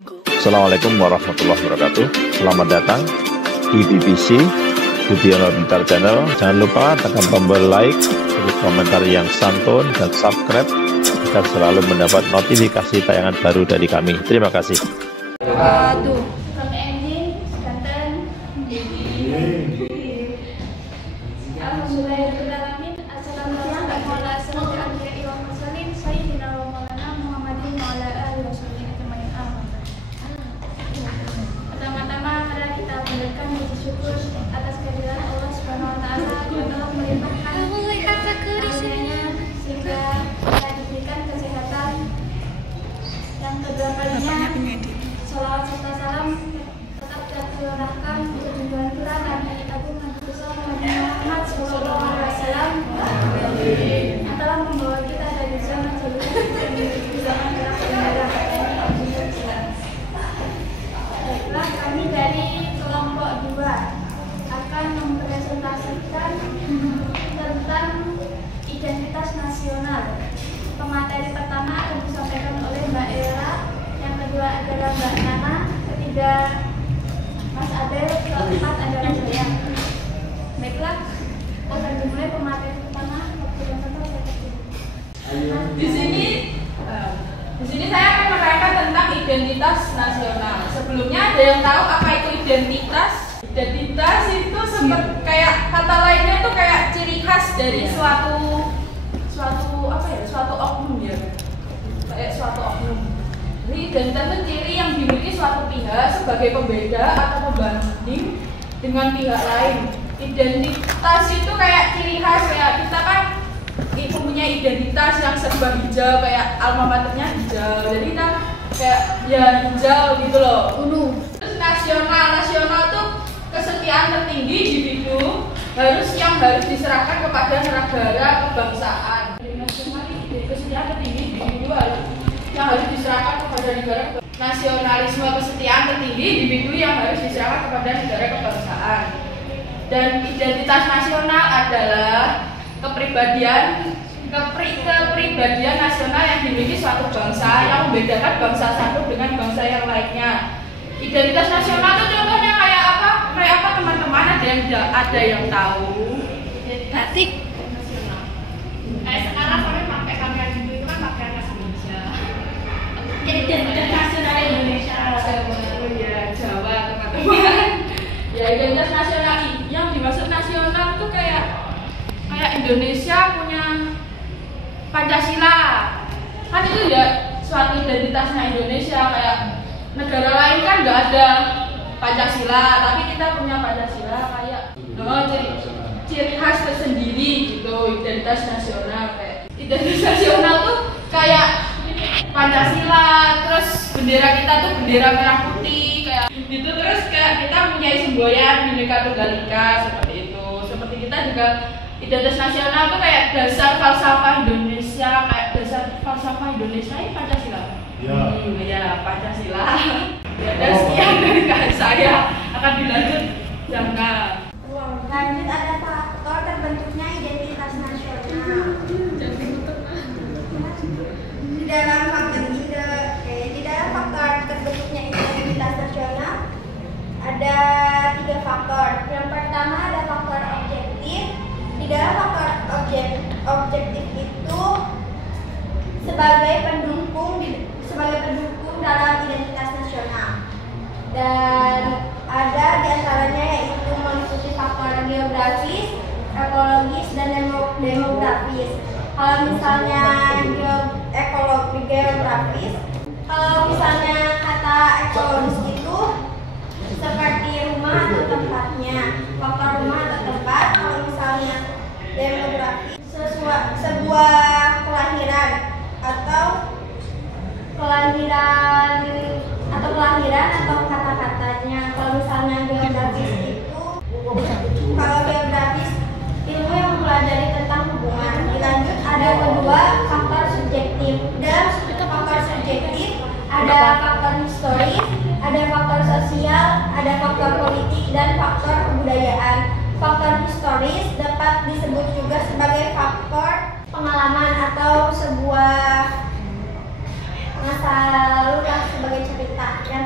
Assalamualaikum warahmatullahi wabarakatuh. Selamat datang di BBC Budiono Pintar Channel. Jangan lupa tekan tombol like, tulis komentar yang santun, dan subscribe agar selalu mendapat notifikasi tayangan baru dari kami. Terima kasih. Pertama-tama mari kita panjatkan puji syukur atas kehadiran Allah Subhanahu wa taala yang telah melimpahkan karunia-Nya sehingga kita diberikan kesehatan. Yang kedua kalinya, sholawat serta salam tetap tercurahkan untuk junjungan kita Nabi Agung Nabi besar Muhammad Sallallahu Alaihi Wasallam yang telah membawa kita dari zaman dulu menuju zaman yang baiklah, kami dari kelompok 2 akan mempresentasikan tentang identitas nasional. Pemateri pertama akan disampaikan oleh Mbak Era, yang kedua adalah Mbak Nana, ketiga Mas Adel, keempat adalah saya. Baiklah, akan dimulai pemateri pertama. Di sini saya akan menerangkan tentang identitas nasional. Sebelumnya ada yang tahu apa itu identitas? Identitas itu seperti kayak kata lainnya tuh kayak ciri khas dari suatu oknum ya. Kayak suatu oknum. Jadi identitas itu ciri yang dimiliki suatu pihak sebagai pembeda atau pembanding dengan pihak lain. Identitas itu kayak ciri khas, kayak kita kan punya identitas yang serba hijau, kayak alma maternya hijau, jadi kita kayak ya hijau gitu loh. Terus nasional tuh kesetiaan tertinggi individu yang harus diserahkan kepada negara kebangsaan. Nasional kesetiaan tertinggi individu yang harus diserahkan kepada negara. Nasionalisme kesetiaan tertinggi individu yang harus diserahkan kepada negara kebangsaan. Dan identitas nasional adalah kepribadian nasional yang dimiliki suatu bangsa yang membedakan bangsa satu dengan bangsa yang lainnya. Identitas nasional itu contohnya kayak apa? Kayak apa teman-teman? Ada yang tahu? Batik. Nasional. Kayak sekarang kami pakai pakaian itu kan pakaian khas Indonesia. Identitas nasional Indonesia. Ya Jawa teman-teman. Ya identitas nasional yang dimaksud nasional itu kayak Indonesia punya Pancasila, kan itu ya suatu identitasnya Indonesia. Kayak negara lain kan nggak ada Pancasila, tapi kita punya Pancasila. Kayak ciri khas tersendiri gitu, identitas nasional. Kayak identitas nasional tuh kayak Pancasila, terus bendera kita tuh bendera merah putih kayak gitu. Terus kayak kita punya semboyan Bhinneka Tunggal Ika seperti itu. Seperti kita juga identitas nasional tuh kayak dasar falsafah Indonesia, ini Pancasila. Ya Pancasila. Ya sekian dari saya, akan dilanjut Jamka. Lanjut, ada faktor terbentuknya identitas nasional. Di dalam faktor terbentuknya identitas nasional ada 3 faktor. Yang pertama ada faktor objektif. Di dalam faktor objektif itu sebagai pendukung dalam identitas nasional, dan ada diantaranya yaitu meliputi faktor geografis, ekologis, dan demografis. Kalau misalnya geografis, kalau misalnya kata ekologis itu seperti rumah atau tempatnya, faktor rumah atau tempat. Kalau misalnya demografi, sebuah kelahiran atau kata-katanya. Kalau misalnya geografis itu, kalau geografis ilmu yang mempelajari tentang hubungan. Dilanjut, ada kedua faktor subjektif. Dalam faktor subjektif ada faktor historis, ada faktor sosial, ada faktor politik, dan faktor kebudayaan. Faktor historis dapat disebut juga sebagai faktor pengalaman atau sebuah masa lalu sebagai cerita. Yang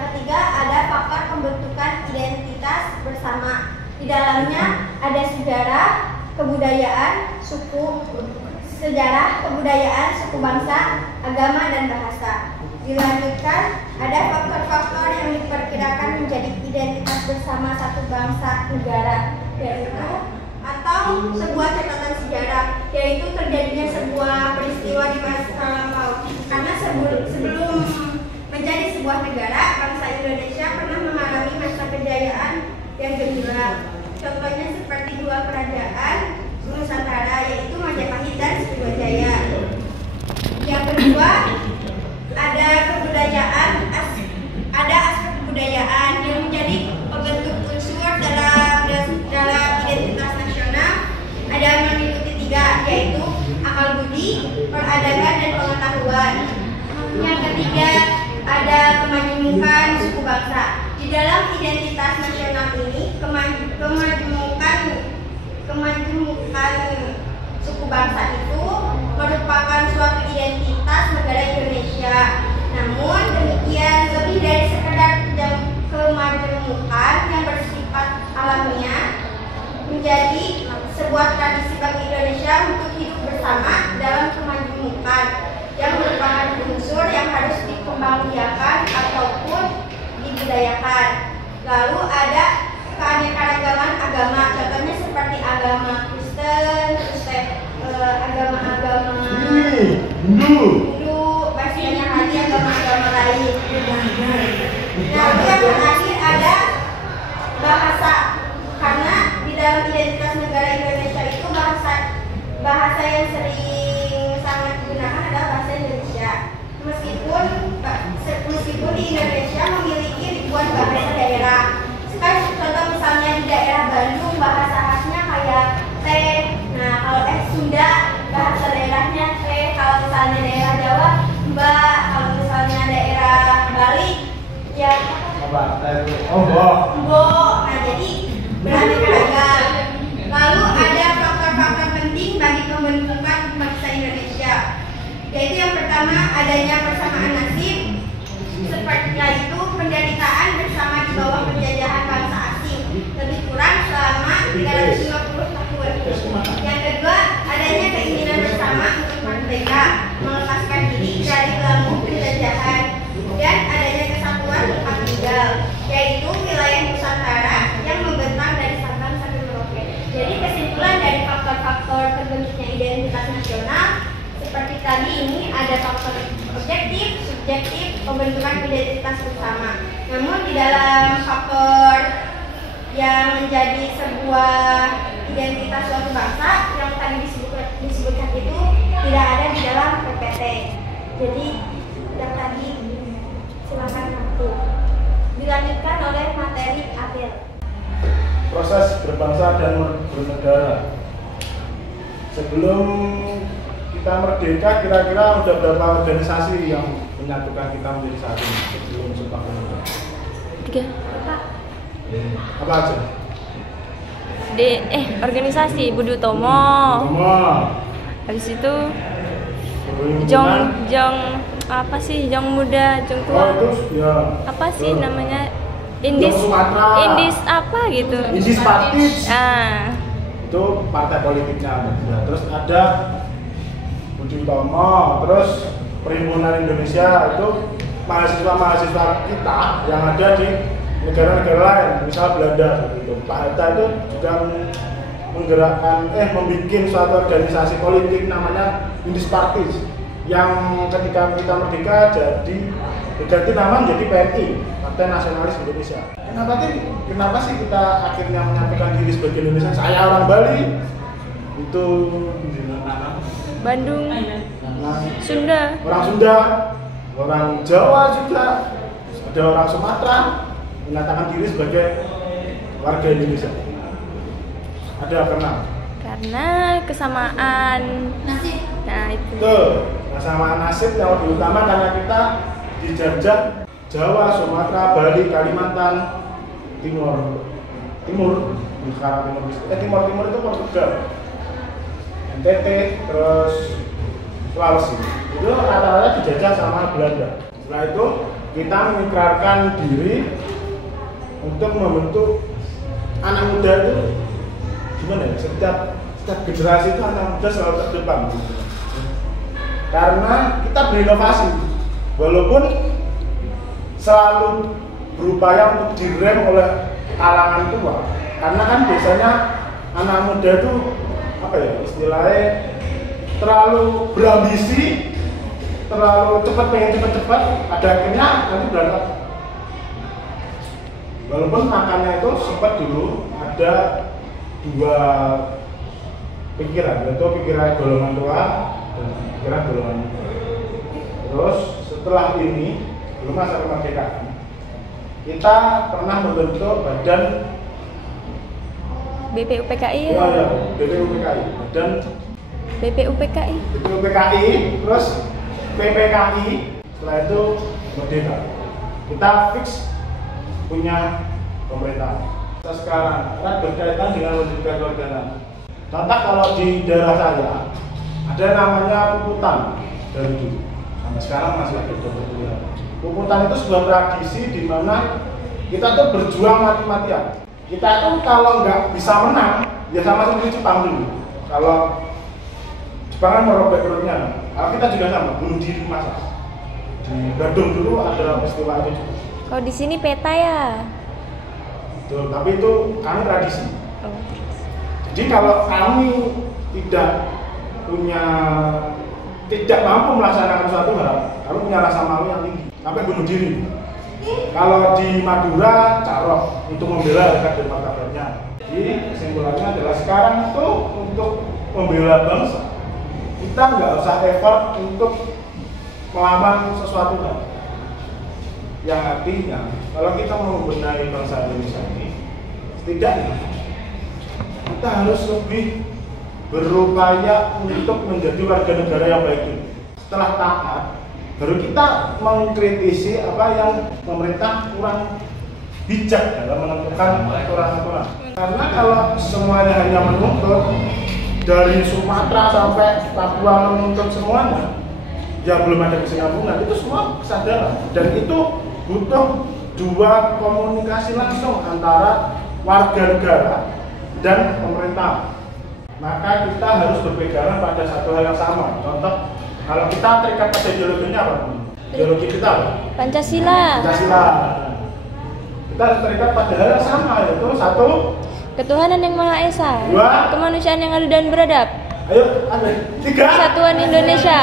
Di dalamnya ada sejarah, kebudayaan, suku bangsa, agama, dan bahasa. Dilanjutkan, ada faktor-faktor yang diperkirakan menjadi identitas bersama satu bangsa negara, yaitu atau sebuah catatan sejarah, yaitu terjadinya sebuah peristiwa di masa lampau. Karena sebelum menjadi sebuah negara, bangsa Indonesia pernah mengalami masa kejayaan yang gemilang. Contohnya seperti dua kerajaan Nusantara, yaitu Majapahit dan Sriwijaya. Yang kedua, ada aspek kebudayaan yang menjadi pembentuk unsur dalam identitas nasional. Ada meliputi 3, yaitu akal budi, peradaban, dan pengetahuan. Yang ketiga, ada kemajemukan suku bangsa. Di dalam identitas nasional ini, kemajemukan suku bangsa itu merupakan suatu identitas negara Indonesia. Namun demikian, lebih dari sekedar kemajemukan yang bersifat alamiah, menjadi sebuah tradisi bagi Indonesia untuk hidup bersama dalam kemajemukan yang merupakan unsur yang harus dikembangbiakan ataupun dibudayakan. Lalu ada keanekaragaman agama, contohnya seperti agama Kristen, agama-agama Hindu, masih banyak lagi agama-agama lain. Lalu yang terakhir ada bahasa, karena di dalam identitas negara Indonesia itu bahasa yang sering sangat digunakan adalah bahasa Indonesia. Meskipun di Indonesia memiliki ribuan bahasa daerah. Contoh misalnya di daerah Bandung bahasa khasnya kayak teh. Nah, kalau Sunda bahasa daerahnya teh. Kalau misalnya daerah Jawa mbak. Kalau misalnya daerah Bali ya mbok. Nah, jadi beraneka ragam. Lalu ada faktor-faktor penting bagi pembentukan bangsa Indonesia, yaitu yang pertama adanya persamaan nasib, seperti itu penderitaan bersama di bawah penjajahan bangsa asing lebih kurang selama 350 tahun. Yang kedua, adanya keinginan bersama untuk merdeka, melepaskan diri dari belenggu penjajahan. Kemudian adanya kesatuan tempat tinggal, yaitu wilayah Nusantara yang membentang dari Sabang sampai Merauke. Jadi kesimpulan dari faktor-faktor terbentuknya identitas nasional seperti tadi ini ada faktor objektif, subjektif, pembentukan identitas bersama. Namun di dalam faktor yang menjadi sebuah identitas suatu bangsa yang tadi disebutkan itu tidak ada di dalam PPT. Jadi yang tadi silakan waktu. Dilanjutkan oleh materi April. Proses berbangsa dan bernegara. Sebelum kita merdeka, kira-kira udah berapa organisasi yang menyatukan kita menjadi satu sebelum Sumpah Pemuda? 3. Apa aja? Organisasi Budi Utomo. Habis itu Jong apa sih? Jong Muda, Jong Tua. Ya. Apa sih namanya? Indis apa gitu? Indis Partis. Itu partai politiknya. Terus ada Budi Utomo, terus Perhimpunan Indonesia, itu mahasiswa-mahasiswa kita yang ada di negara-negara lain, misal Belanda gitu. Pak Hatta itu juga membuat suatu organisasi politik namanya Indis Partis, yang ketika kita merdeka jadi berganti nama menjadi PNI, Partai Nasionalis Indonesia. Kenapa sih kita akhirnya menyatukan diri sebagai Indonesia? Saya orang Bali, itu Bandung, Sunda, orang Sunda, orang Jawa juga, ada orang Sumatera menyatakan diri sebagai warga Indonesia. Ada karena kesamaan nasib. Nah itu. Kesamaan nasib yang lebih utama karena kita dijajah Jawa, Sumatera, Bali, Kalimantan, Timur itu Portugal, NTT, terus Sulawesi. Itu rata-rata dijajah sama Belanda. Setelah itu kita mengikrarkan diri untuk membentuk anak muda itu gimana ya? Setiap generasi itu anak muda selalu terdepan. Karena kita berinovasi, walaupun selalu berupaya untuk direm oleh kalangan tua. Karena kan biasanya anak muda itu apa ya istilahnya terlalu berambisi, terlalu cepat, pengen cepat, pada akhirnya nanti berangkat. Walaupun makannya itu sempat dulu ada dua pikiran, yaitu pikiran golongan tua dan pikiran golongan muda. Terus setelah ini belum masa kemerdekaan, kita pernah membentuk badan BPUPKI ya? Ya, BPUPKI dan BPUPKI. BPUPKI, terus PPKI, setelah itu merdeka. Kita fix punya pemerintah. Kita sekarang kan berkaitan dengan pendidikan kewarganegaraan. Contoh kalau di daerah saya ada namanya puputan dari dulu sampai sekarang masih ada berkuliah. Puputan itu sebuah tradisi di mana kita tuh berjuang mati-matian. Kita tuh kalau nggak bisa menang, ya sama seperti Jepang dulu. Kalau Jepang kan merobek perutnya, kita juga sama, bunuh diri masa. Di Bandung dulu ada peristiwa itu juga. Kalau di sini peta ya? Betul, tapi itu kami tradisi. Oh. Jadi kalau kami tidak mampu melaksanakan suatu hal, kami punya rasa malu yang tinggi, sampai bunuh diri. Kalau di Madura, carok untuk membela dekat dengan kabarnya. Jadi kesimpulannya adalah sekarang itu untuk membela bangsa, kita nggak usah effort untuk melawan sesuatu hal. Yang artinya, kalau kita mau membenahi bangsa Indonesia ini, setidaknya kita harus lebih berupaya untuk menjadi warga negara yang baik. Setelah taat, baru kita mengkritisi apa yang pemerintah kurang bijak dalam menentukan aturan-aturan. Karena kalau semuanya hanya menuntut dari Sumatera sampai Papua menuntut semuanya, ya belum ada kesinambungan. Itu semua kesadaran dan itu butuh dua komunikasi langsung antara warga negara dan pemerintah. Maka kita harus berpegangan pada satu hal yang sama. Contoh, kalau kita terikat pada ideologinya apa? Ideologi kita apa? Pancasila. Pancasila. Kita harus terikat pada hal yang sama, yaitu satu, Ketuhanan yang Maha Esa. Dua. Kemanusiaan yang adil dan beradab. Ayo, ada tiga, Persatuan Indonesia.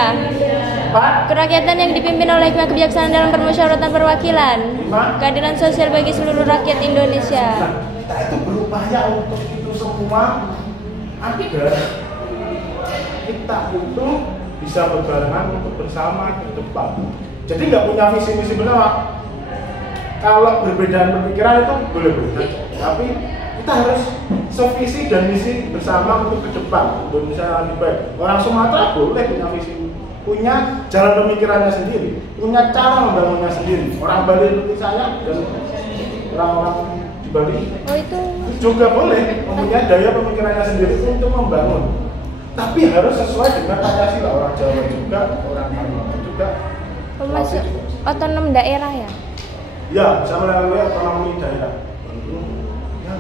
empat, Kerakyatan yang dipimpin oleh hikmah kebijaksanaan dalam permusyawaratan perwakilan. lima. Keadilan sosial bagi seluruh rakyat Indonesia. Nah, kita itu berupaya untuk itu semua agar kita itu bisa berbarengan untuk bersama ke depan. Jadi nggak punya visi misi benar. Kalau berbedaan pemikiran itu boleh-boleh, tapi kita harus sevisi dan misi bersama untuk ke depan Indonesia yang lebih baik. Orang Sumatera boleh punya visi, punya jalan pemikirannya sendiri, punya cara membangunnya sendiri. Orang Bali seperti saya dan orang-orang di Bali Oh itu. juga boleh mempunyai daya pemikirannya sendiri untuk membangun. Tapi harus sesuai dengan Pancasila. Orang Jawa juga, orang Kalimantan juga. Masuk otonom daerah ya? Ya, bisa melalui otonomi daerah. Ya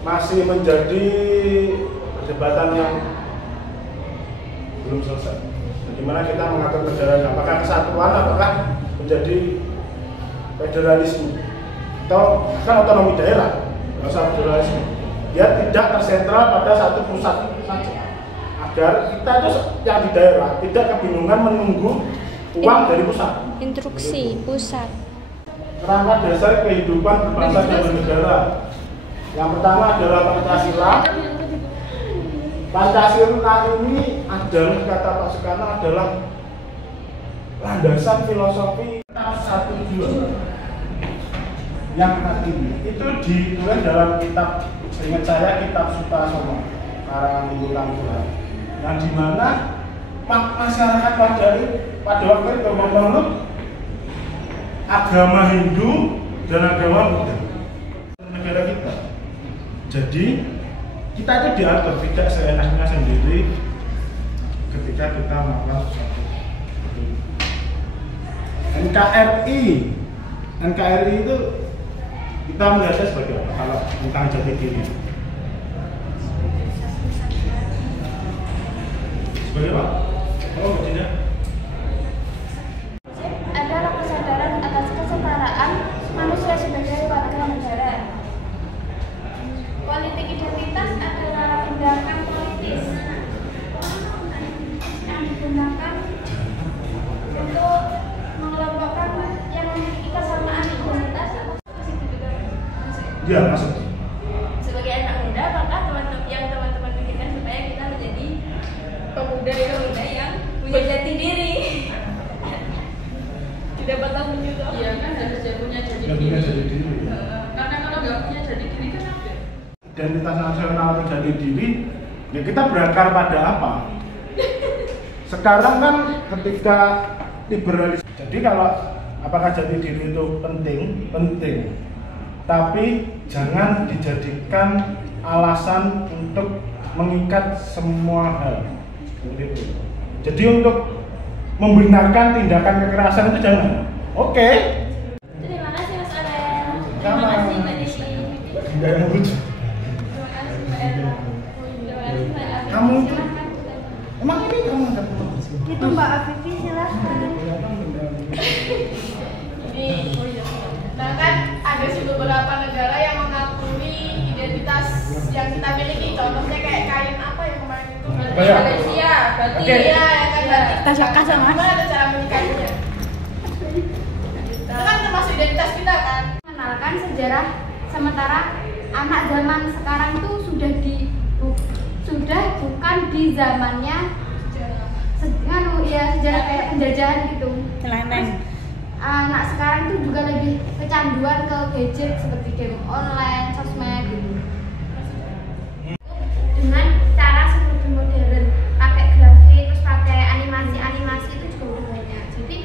masih menjadi perdebatan yang belum selesai. Bagaimana kita mengatur negara? Apakah kesatuan? Apakah menjadi federalisme? Atau kan otonomi daerah? Nggak usah federalisme. Dia tidak tersentral pada satu pusat saja. Agar kita itu yang di daerah tidak kebingungan menunggu uang dari pusat. Instruksi pusat. Kerangka dasar kehidupan berbangsa dan bernegara. Yang pertama adalah Pancasila. Pancasila ini adalah, kata Pak Soekarno, adalah landasan filosofi satu dua. Yang artinya itu ditulis dalam kitab, seingat saya, kitab Sutasoma karangan Ibu Kangkulan, yang dimana masyarakat pada waktu itu memeluk agama Hindu dan agama Buddha negara kita. Jadi kita itu diatur tidak seenaknya sendiri ketika kita melakukan sesuatu. NKRI itu Kita melihatnya sebagai apa kalau tentang jati diri? Sebagai apa? Oh, tidak. Adalah kesadaran atas kesetaraan manusia sebagai warga negara. Politik identitas adalah tindakan politis yang digunakan untuk mengelompokkan yang memiliki kesamaan identitas atau Iya, masuk. Sebagai anak muda, apakah teman-teman pikirkan supaya kita menjadi pemuda yang punya jati diri? Tidak bakal menyuruh. Iya kan harus punya jati Yang punya jati diri. Karena kalau nggak punya jati diri kan ada. Identitas nasional atau jati diri, ya kita berakar pada apa? Sekarang kan ketika liberalis, jadi kalau apakah jati diri itu penting, tapi jangan dijadikan alasan untuk mengikat semua hal. Jadi untuk membenarkan tindakan kekerasan itu jangan. Oke. Terima kasih Mas Aren. Terima kasih Mbak Desi. Enggak yang lucu. Terima kasih Mbak Ella. Terima kasih Mbak Afifi. Kamu itu- Silahkan. Emang ini kamu nggak perlu sih? Itu Mbak Afifi silahkan. Nah kan ada sih beberapa negara yang mengakui identitas yang kita miliki. Contohnya kayak kain apa yang kemarin itu? Apa ya? Malaysia, batik. Oke. Iya, ya kan batik. Kita suka sama. Gimana tuh cara menikahinya? Itu kan termasuk identitas kita kan? Mengenalkan sejarah, sementara anak zaman sekarang tuh sudah bukan di zamannya sejarah kayak penjajahan gitu. Celeneng. Anak sekarang tuh juga lebih kecanduan ke gadget seperti game online, sosmed gitu. Dengan cara seperti modern, pakai grafik, terus pakai animasi itu juga udah banyak. Jadi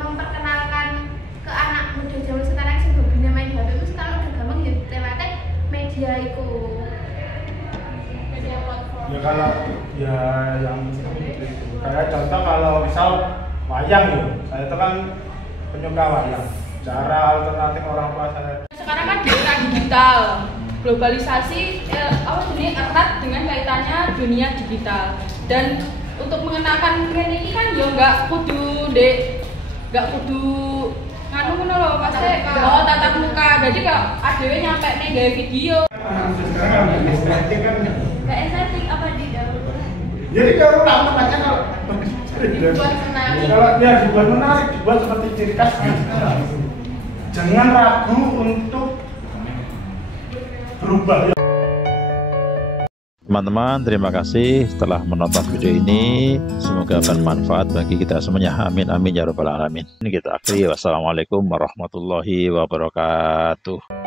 memperkenalkan ke anak muda zaman sekarang sih hobinya main HP itu sekarang udah gampang ya lewatnya media itu. Media platform. Ya kalau ya yang kayak contoh kalau misal wayang ya, saya itu kan penyuka wayang. Cara alternatif orang tua saya. Sekarang kan di era digital, globalisasi dunia erat dengan kaitannya dunia digital. Dan untuk mengenalkan brand ini kan ya nggak kudu nganu ngono lho, pasti tatap muka. Jadi kalau adewe nyampe nih gawe video. Sekarang kan estetik kan. Gak estetik apa di dalam? Jadi kalau tempatnya kalau Dibuat menarik. kalau dia dibuat menarik, dibuat seperti ciri khas. Jangan ragu untuk berubah. Teman-teman, terima kasih telah menonton video ini. Semoga bermanfaat bagi kita semuanya. Amin, amin, ya rabbal alamin. Ini kita akhiri. Wassalamualaikum warahmatullahi wabarakatuh.